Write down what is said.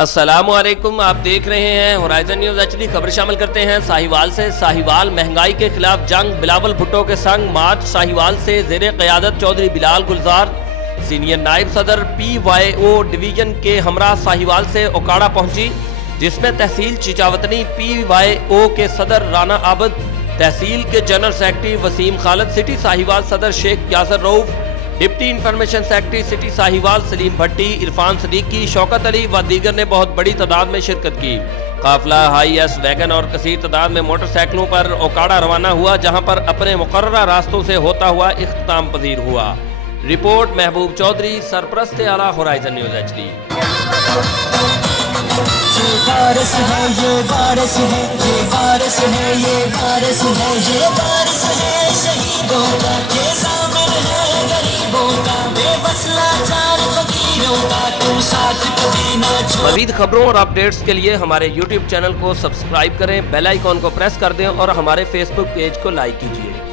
अस्सलामुअलैकुम, आप देख रहे हैं होराइजन न्यूज़ एचडी। खबर शामिल करते हैं साहिवाल से। साहिवाल महंगाई के खिलाफ जंग, बिलावल भुट्टो के संग मार्च। साहिवाल से ज़ेरे क़यादत चौधरी बिलाल गुलजार सीनियर नायब सदर PYO डिवीज़न के हमरा साहिवाल से ओकाड़ा पहुंची, जिसमें तहसील चिचावतनी PYO के सदर राना आबद, तहसील के general secretary Waseem Khalid, city Sahiwal सदर Sheikh Yasir Rauf, deputy information secretary city Sahiwal Saleem Bhatti, Irfan Siddiqui, Shaukat Ali व दीगर ने बहुत बड़ी तादाद में शिरकत की। काफिला हाईएस वैगन और कसीर तादाद में मोटरसाइकिलों पर ओकाड़ा रवाना हुआ, जहां पर अपने मुकर्ररा रास्तों से होता हुआ इख्तिताम पजीर हुआ। रिपोर्ट महबूब चौधरी, सरपरस्त आला होराइजन न्यूज़ एचडी। ये बारिश है, ये बारिश है, ये बारिश है, ये बारिश है, ये बारिश है शहीदों का, ये सामन है गरीबों का, बेबस लाचार फकीरों का, तुम साथ कभी ना छोड़ो। मज़ीद खबरों और अपडेट्स के लिए हमारे YouTube चैनल को सब्सक्राइब करें, बेल आइकॉन को प्रेस कर दें और हमारे Facebook पेज को लाइक कीजिए।